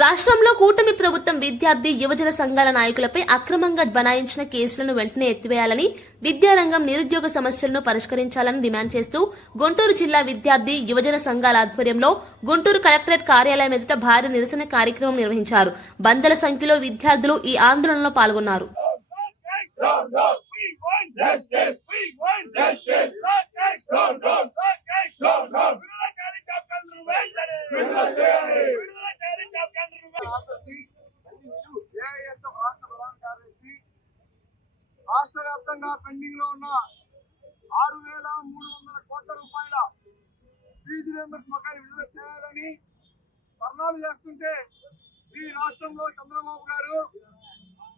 రాష్ట్రంలో కూటమి ప్రభుత్వం విద్యార్థి యువజన సంఘాల నాయకులపై అక్రమంగా బనాయించిన కేసులను వెంటనే ఎత్తివేయాలని, విద్యారంగం నిరుద్యోగ సమస్యలను పరిష్కరించాలని డిమాండ్ చేస్తూ గుంటూరు జిల్లా విద్యార్థి యువజన సంఘాల ఆధ్వర్యంలో గుంటూరు కలెక్టరేట్ కార్యాలయం ఎదుట భారీ నిరసన కార్యక్రమం నిర్వహించారు. వందల సంఖ్యలో విద్యార్థులు ఈ ఆందోళనలో పాల్గొన్నారు. రాష్ట్ర వ్యాప్తంగా పెండింగ్ లో ఉన్న 6,300 కోట్ల రూపాయల ఫీజు రీయింబర్స్మెంట్ విడుదల చేయాలని ధర్నాలు చేస్తుంటే ఈ రాష్ట్రంలో చంద్రబాబు గారు,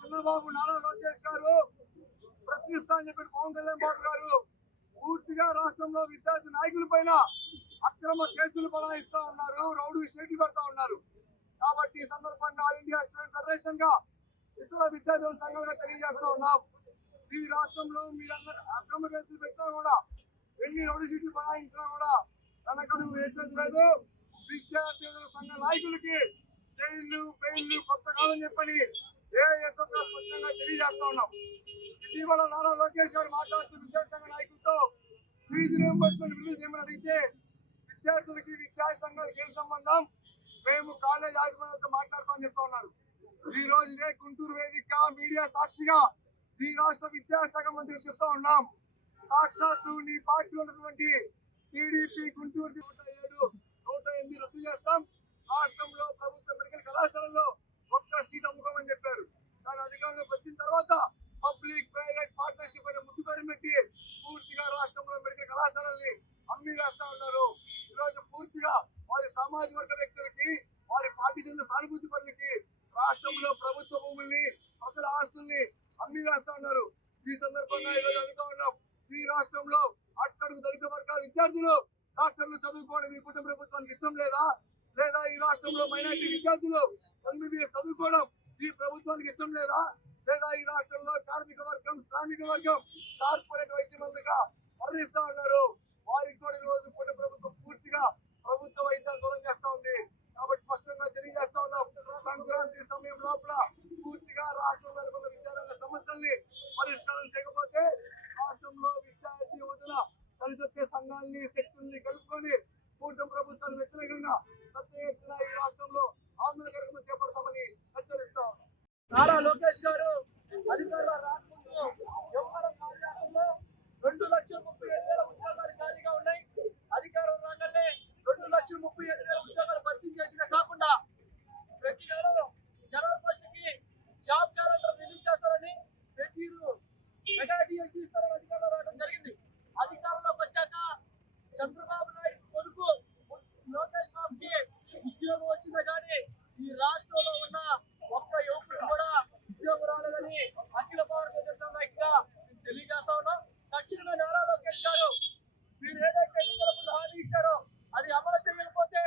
చిన్నబాబు నారా లోకేష్ గారు, ప్రశ్నిస్తానని చెప్పిన పవన్ కళ్యాణ్ బాబు గారు పూర్తిగా రాష్ట్రంలో విద్యార్థి నాయకుల పైన అక్రమ కేసులు బనాయిస్తా ఉన్నారు, రౌడీ షీట్లు పెడతా ఉన్నారు. కాబట్టి ఈ సందర్భంగా ఆల్ ఇండియా స్టూడెంట్ ఫెడరేషన్ గా ఇతర విద్యార్థుల సంఘంగా తెలియజేస్తా ఉన్నాం. ఈ రాష్ట్రంలో మీరందరూ అక్రమ కేసులు పెట్టినా కూడా, ఎన్ని రౌడీ షీట్లు బనాయించినా కూడా వెనకడుగు వేసేది లేదు. విద్యార్థుల సంఘ నాయకులకి జైళ్లు, బెయిళ్లు కొత్త కాదని చెప్పని ఏఎస్ఎఫ్ స్పష్టంగా తెలియజేస్తా ఉన్నాం. ఇటీవల నారా లోకేష్ గారు మాట్లాడుతూ విద్యాసంఘ నాయకులతో ఫీజు రీయింబర్స్మెంట్ విడుదల చేయమని అడిగితే విద్యార్థులకి విద్యా సంఘాలకి ఏం సంబంధం, మేము కాలేజ్ యాజమాన్యాలతో మాట్లాడతామని చెప్తా ఉన్నారు. ఈ రోజు ఇదే గుంటూరు వేదిక మీడియా సాక్షిగా ఈ రాష్ట్ర విద్యాశాఖ మంత్రికి చెప్తా ఉన్నాం. సాక్షాత్తు నీ పార్టీలో ఉన్నటువంటి టీడీపీ గుంటూరు 107, 108 రద్దు చేస్తాం. రాష్ట్రంలో ప్రభుత్వ మెడికల్ కళాశాలలో ఒక్క సీట్ అమ్ముకోమని చెప్పారు. కానీ అధికారంలోకి వచ్చిన తర్వాత పబ్లిక్ ప్రైవేట్ పార్ట్నర్షిప్ అనే ముద్దు పేరు పెట్టి పూర్తిగా రాష్ట్రంలో మెడికల్ కళాశాలల్ని అమ్మి వేస్తా ఉన్నారు. ఈరోజు పూర్తిగా వారి సామాజిక వర్గ వ్యక్తులకి, వారి పార్టీ చెందిన సానుభూతి పనులకి రాష్ట్రంలో ప్రభుత్వ భూముల్ని, ప్రజల ఆస్తుల్ని అమ్మి వేస్తా ఉన్నారు. ఈ సందర్భంగా ఈరోజు అడుగుతా ఉన్నాం, ఈ రాష్ట్రంలో అట్టడుగు దళిత వర్గాల విద్యార్థులు డాక్టర్లు చదువుకోవడం ఈ కుటుంబ ప్రభుత్వానికి ఇష్టం లేదా? లేదా ఈ రాష్ట్రంలో మైనారిటీ విద్యార్థులు ఎంబీబీఎస్ చదువుకోవడం ఈ ప్రభుత్వానికి ఇష్టం లేదా? లేదా ఈ రాష్ట్రంలో కార్మిక వర్గం, శ్రామిక వర్గం కార్పొరేట్ వైద్యమందుగా మరణిస్తా ఉన్నారు. వారికి కూడా ఈ రోజు కుటుంబ ప్రభుత్వం పూర్తిగా ప్రభుత్వ వైద్యాన్ని దూరం చేస్తా ఉంది. కాబట్టి స్పష్టంగా తెలియజేస్తా ఉన్నాం, సంక్రాంతి సమయం లోపల పూర్తిగా రాష్ట్రంలో ఉన్న విద్యారంగ సమస్యల్ని పరిష్కారం చేయకపోతే రాష్ట్రంలో విద్యార్థి యువజన కలిసొచ్చే సంఘాలని, శక్తుల్ని కలుపుకొని కూటమి ప్రభుత్వానికి వ్యతిరేకంగా పెద్ద ఎత్తున ఈ రాష్ట్రంలో ఆందోళన కార్యక్రమం చేపడతామని హెచ్చరిస్తా ఉన్నాం. నారా లోకేష్ గారు అధికారుల రాకముందు వ్యవహారం కార్యాలయంలో 2,37,000 ఉద్యోగాలు ఖాళీగా ఉన్నాయి. అధికారం రాగానే 2,37,000 ఉద్యోగాలు భర్తీ చేసినా కాకుండా ప్రతి నెలలో జనవరి 1 కి జాబ్ క్యాలెండర్ రిలీజ్ చేస్తారని, ప్రతి మెగా డిఎస్సీ ఇస్తారని అధికారంలో రావడం జరిగింది. అధికారంలోకి వచ్చాక చంద్రబాబు నాయుడు కొడుకు లోకేష్ బాబుకి ఉద్యోగం వచ్చిందా కానీ ఈ రాష్ట్రంలో ఉన్న ఒక్క యువకుడు కూడా ఉద్యోగం రాలేదని అఖిల భారత జనసమైక్యంగా తెలియజేస్తా ఉన్నాం. తక్షణమే నారా లోకేష్ గారు మీరు ఏదైతే ఎన్నికల ముందు హామీ ఇచ్చారో అది అమలు చేయకపోతే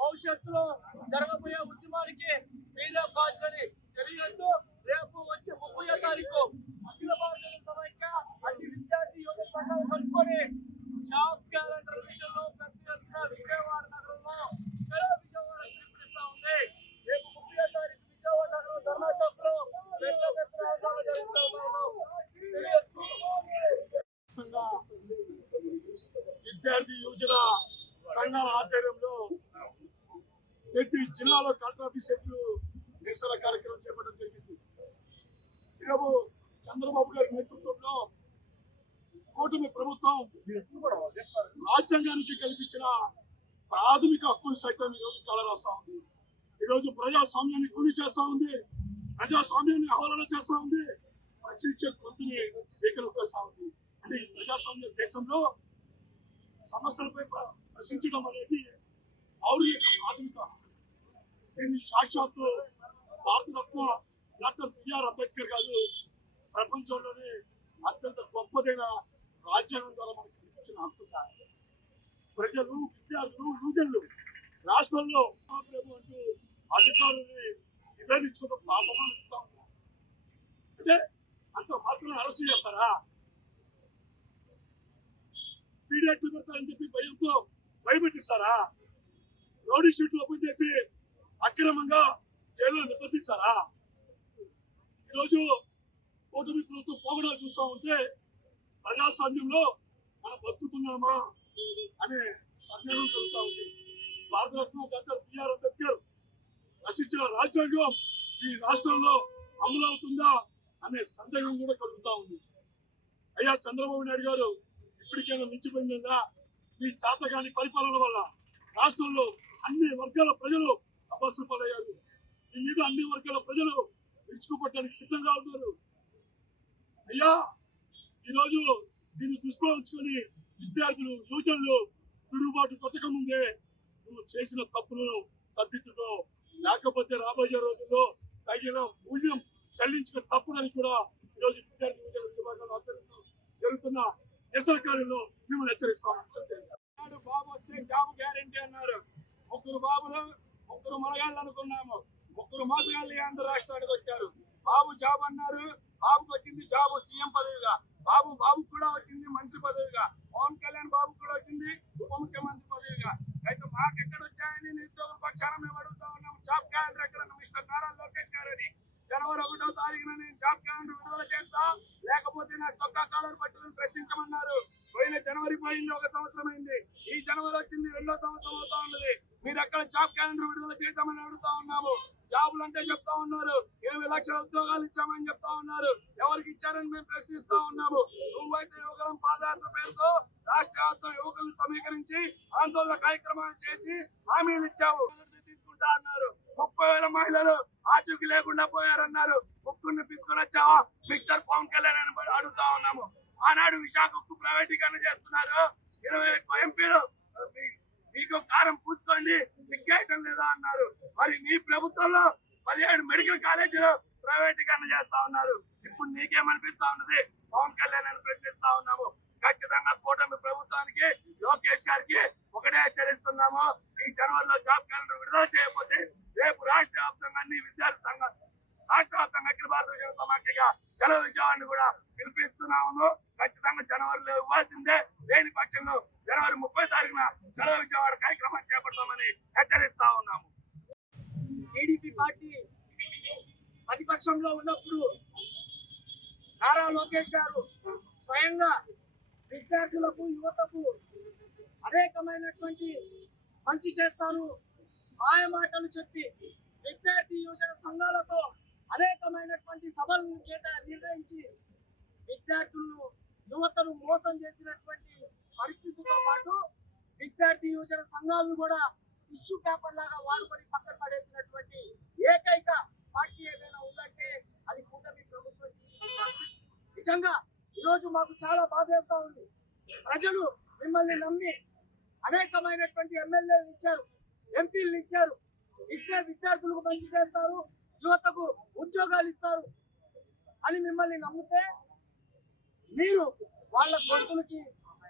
భవిష్యత్తులో జరగబోయే ఉద్యమానికి మీరే బాధ్యులని తెలియజేస్తూ రేపు వచ్చే 30వ తారీఖు అఖిల భారత జనసమైక్య అన్ని విద్యార్థి యువత సంఘాలు కలుపుకొని జాబ్ క్యాలెండర్ విషయంలో పెద్ద ఎత్తున విజయవాడ నగరంలో విజయవాడ పిలుపునిస్తా ఉంది. రేపు 30వ తారీఖు విజయవాడ నగరం ధర్నా చౌక్ లో పెద్ద ఎత్తున ఆందోళన జరుగుతుందో విద్యార్థి యువజన సంఘాల ఆధ్వర్యంలో ప్రతి జిల్లాలో కలెక్టర్ ఆఫీస్ ఎదురు నిరసన కార్యక్రమం చేపట్టడం జరిగింది. ఈరోజు చంద్రబాబు గారి నేతృత్వంలో కూటమి ప్రభుత్వం రాజ్యాంగానికి కల్పించిన ప్రాథమిక హక్కుల సైతం ఈరోజు కాలరాస్తా ఉంది. ఈరోజు ప్రజాస్వామ్యాన్ని కూలి చేస్తా ఉంది, ప్రజాస్వామ్యాన్ని ఆవరణ చేస్తా ఉంది, ప్రశ్నించే గొంతుని ఏకనొక్కేస్తా ఉంది. అంటే ఈ ప్రజాస్వామ్య దేశంలో సమస్యలపై ప్రశ్నించడం అనేది పౌరుల ప్రాథమిక. దీన్ని సాక్షాత్తు భారతరత్న డాక్టర్ బిఆర్ అంబేద్కర్ గారు ప్రపంచంలోనే అత్యంత గొప్పదైన రాజ్యాంగం ద్వారా మనకు కల్పించిన హక్కు సార్. ప్రజలు, విద్యార్థులు, యువజనులు రాష్ట్రంలో అంటూ అధికారుల్ని నివేదించుకుంటూ పాపమానుకుంటా ఉన్నారు. అంటే అంత మాత్రం అరెస్ట్ చేస్తారా? పీడియాక్ట్ పెడతారని చెప్పి భయంతో భయపెట్టిస్తారా? రౌడీ షీట్లు ఓపెన్ చేసి అక్రమంగా జైల్లో నిబంధిస్తారా? ఈరోజు కూటమి ప్రభుత్వం పోగడాలు చూస్తా ఉంటే ప్రజాస్వామ్యంలో మనం బతుకుతున్నామా అనే సందేహం కలుగుతా ఉంది. భారతరత్న డాక్టర్ బిఆర్ అంబేద్కర్ రచించిన రాజ్యాంగం ఈ రాష్ట్రంలో అమలవుతుందా అనే సందేహం కూడా కలుగుతా ఉంది. అయ్యా చంద్రబాబు నాయుడు గారు, ఇప్పటికైనా మించిపోయిందా? మీ చేతగాని పరిపాలన వల్ల రాష్ట్రంలో అన్ని వర్గాల ప్రజలు అభాసు పాలయ్యారు. మీ మీద అన్ని వర్గాల ప్రజలు విరుచుకుపట్టడానికి సిద్ధంగా ఉన్నారు. అయ్యా, ఈరోజు దీన్ని దృష్టిలో ఉంచుకొని విద్యార్థులు, యువజనులు తిరుగుబాటు పెట్టకముందే నువ్వు చేసిన తప్పులను సర్దిద్దుకో, లేకపోతే రాబోయే రోజుల్లో తగిన మూల్యం చెల్లించిన తప్పులని కూడా ఈరోజు విద్యార్థి యువజన విభాగంలో ఆచరణలో జరుగుతున్న నిరసన కార్యంలో మిమ్మల్ని హెచ్చరిస్తాను. బాబు వస్తే జాబ్ గ్యారంటీ అన్నారు. ముగ్గురు బాబులు, ముగ్గురు మనగాళ్ళు అనుకున్నాము. ముగ్గురు మోసగాళ్ళు ఆంధ్ర రాష్ట్రానికి వచ్చారు. బాబు జాబ్ అన్నారు. బాబుకు వచ్చింది జాబ్ సీఎం పదవిగా. బాబు కూడా వచ్చింది మంత్రి పదవిగా. పవన్ కళ్యాణ్ బాబు కూడా వచ్చింది ఉప ముఖ్యమంత్రి పదవిగా. అయితే మాకెక్కడ వచ్చాయని నిరుద్యోగుల పక్షాన మేము అడుగుతా ఉన్నాం. జాబ్ క్యాలెండర్ ఎక్కడ? మిస్టర్ నారా లోకేష్ గారని జనవరి 1వ తారీఖున నేను జాబ్ క్యాలెండర్ విడుదల చేస్తా, లేకపోతే నా చొక్కా కాలర్ పట్టులను ప్రశ్నించమన్నారు. పోయిన జనవరి పోయింది, 1 సంవత్సరం అయింది. ఈ జనవరి వచ్చింది, 2వ సంవత్సరం అవుతా ఉన్నది. మీరు ఎక్కడ జాబ్ క్యాలెండర్ విడుదల చేశామని అడుగుతా ఉన్నాము. జాబులు అంటే చెప్తా ఉన్నారు 20 లక్షల ఉద్యోగాలు ఇచ్చామని చెప్తా ఉన్నారు. ఎవరికి ఇచ్చారని మేము ప్రశ్నిస్తా ఉన్నాము. నువ్వైతే యువకులం పాదయాత్ర పేరుతో రాష్ట్ర వ్యాప్తంగా యువకులను సమీకరించి ఆందోళన కార్యక్రమాలు చేసి హామీలు ఇచ్చావు. తీసుకుంటా అన్నారు. 30,000 మహిళలు ఆచూకీ లేకుండా పోయారన్నారు. ముగ్గురిని తీసుకొని వచ్చావా మిస్టర్ పవన్ కళ్యాణ్ అని అడుగుతా ఉన్నాము. ఆనాడు విశాఖకు ప్రైవేటీకరణ చేస్తున్నారు. 20 ఎంపీలు మీకు కారం పూసుకోండి, సిగ్గేయటం లేదా అన్నారు. మరి మీ ప్రభుత్వంలో 17 మెడికల్ కాలేజీలు ప్రైవేటీకరణ చేస్తా ఉన్నారు. ఇప్పుడు నీకేమనిపిస్తా ఉన్నది? పవన్ కళ్యాణ్ అని ప్రశ్నిస్తా ఉన్నాము. ఖచ్చితంగా కూటమి ప్రభుత్వానికి, లోకేష్ గారికి ఒకటే హెచ్చరిస్తున్నాము. ఈ జనవరిలో జాబ్ క్యాలెండర్ విడుదల చేయకపోతే రేపు రాష్ట్ర వ్యాప్తంగా అన్ని విద్యార్థి సంఘాలు, రాష్ట్ర వ్యాప్తంగా అఖిల భారత విద్యార్థి సమాఖ్యగా చలో విజయవాడని కూడా పిలిపిస్తున్నాము. ఖచ్చితంగా జనవరిలో ఇవ్వాల్సిందే. లేని పక్షంలో జనవరి 30వ తారీఖున చలో విజయవాడ కార్యక్రమాన్ని చేపడతామని హెచ్చరిస్తా ఉన్నాము. టీడీపీ పార్టీ ప్రతిపక్షంలో ఉన్నప్పుడు నారా లోకేష్ గారు స్వయంగా విద్యార్థులకు, యువతకు అనేకమైనటువంటి మంచి చేస్తాను మాయ మాటలు చెప్పి విద్యార్థి యువజన సంఘాలతో అనేకమైనటువంటి సభలను నిర్వహించి విద్యార్థులను, యువతను మోసం చేసినటువంటి పరిస్థితితో పాటు విద్యార్థి యువజన సంఘాలను కూడా టిష్యూ పేపర్ లాగా వాడుకొని పక్కన పడేసినటువంటి ఏకైక పార్టీ ఏదైనా ఉందంటే అది కూటమి ప్రభుత్వం. నిజంగా ఈరోజు మాకు చాలా బాధేస్తా ఉంది. ప్రజలు మిమ్మల్ని నమ్మి అనేకమైనటువంటి ఎమ్మెల్యేలు ఇచ్చారు, ఎంపీలు ఇచ్చారు. ఇస్తే విద్యార్థులకు మంచి చేస్తారు, యువతకు ఉద్యోగాలు ఇస్తారు అని మిమ్మల్ని నమ్మితే మీరు వాళ్ళ గొంతులకి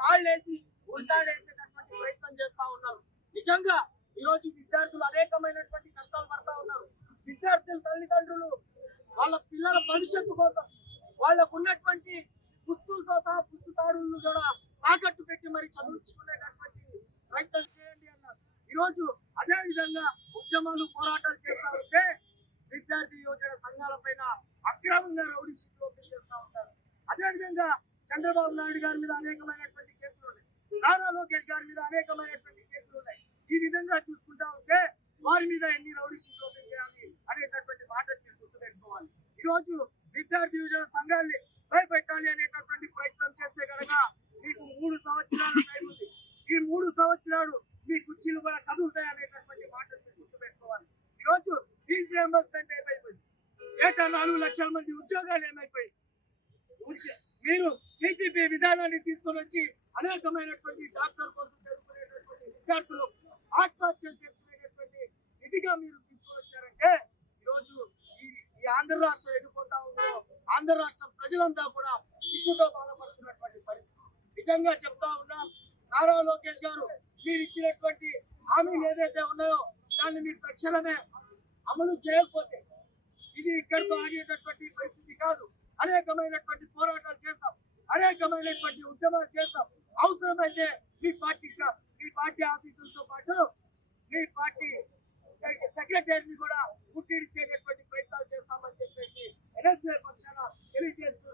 తాళ్ళేసి ఉల్టాడేసేటటువంటి ప్రయత్నం చేస్తా ఉన్నారు. నిజంగా ఈరోజు విద్యార్థులు అనేకమైనటువంటి కష్టాలు పడతా ఉన్నారు. విద్యార్థుల తల్లిదండ్రులు వాళ్ళ పిల్లల భవిష్యత్తు కోసం వాళ్ళకు ఉన్నటువంటి పుస్తులతో సహా పుస్తకాలను కూడా తాకట్టు పెట్టి మరి చదువుకునేటటువంటి ప్రయత్నం చేయండి అన్నారు. ఈరోజు అదే విధంగా ఉద్యమాలు, పోరాటాలు చేస్తా ఉంటే విద్యార్థి యువజన సంఘాల పైన అక్రమంగా రౌడీ షీట్లు ఓపెన్ చేస్తా ఉంటారు. అదే విధంగా చంద్రబాబు నాయుడు గారి మీద అనేకమైనటువంటి కేసులు ఉన్నాయి, నారా లోకేష్ గారి మీద అనేకమైనటువంటి కేసులు ఉన్నాయి. ఈ విధంగా చూసుకుంటా ఉంటే వారి మీద ఎన్ని రౌడీ షీట్లు ఓపెన్ చేయాలి అనేటటువంటి మాటలు మీరు గుర్తుపెట్టుకోవాలి. ఈరోజు విద్యార్థి యువజన సంఘాన్ని భయపెట్టాలి అనేటటువంటి ప్రయత్నం చేస్తే కనుక మీకు 3 సంవత్సరాలు టైం ఉంది. ఈ 3 సంవత్సరాలు మీ కుర్చీలు కూడా కదులుతాయి అనేటటువంటి మాటలు మీరు గుర్తుపెట్టుకోవాలి. ఈరోజు ఫీజు రియంబర్స్మెంట్ ఏమైపోయింది? ఏటా 4 లక్షల మంది ఉద్యోగాలు ఏమైపోయింది? మీరు టీపీపీ విధానాన్ని తీసుకొని వచ్చి అనేకమైనటువంటి డాక్టర్ కోసం చదువుకునేటటువంటి విద్యార్థులు ఆత్మహత్యలు చేసుకునేటటువంటి విధిగా మీరు తీసుకొని వచ్చారంటే ఈరోజు ఈ ఆంధ్ర రాష్ట్రం ఎడిపోతా ఉందో ఆంధ్ర రాష్ట్రం ప్రజలంతా కూడా సిగ్గుతో బాధపడుతున్నటువంటి పరిస్థితి. నిజంగా చెప్తా ఉన్నాం, నారా లోకేష్ గారు మీరు ఇచ్చినటువంటి హామీలు ఏదైతే ఉన్నాయో దాన్ని మీరు తక్షణమే అమలు చేయకపోతే ఇది ఇక్కడితో ఆగేటటువంటి పరిస్థితి కాదు. అనేకమైనటువంటి పోరాటాలు చేస్తాం, అనేకమైనటువంటి ఉద్యమాలు చేస్తాం. అవసరమైతే మీ పార్టీ ఆఫీసులతో పాటు మీ పార్టీ సెక్రటరీని కూడా ముట్టిడి తెలియజేస్తున్నాం.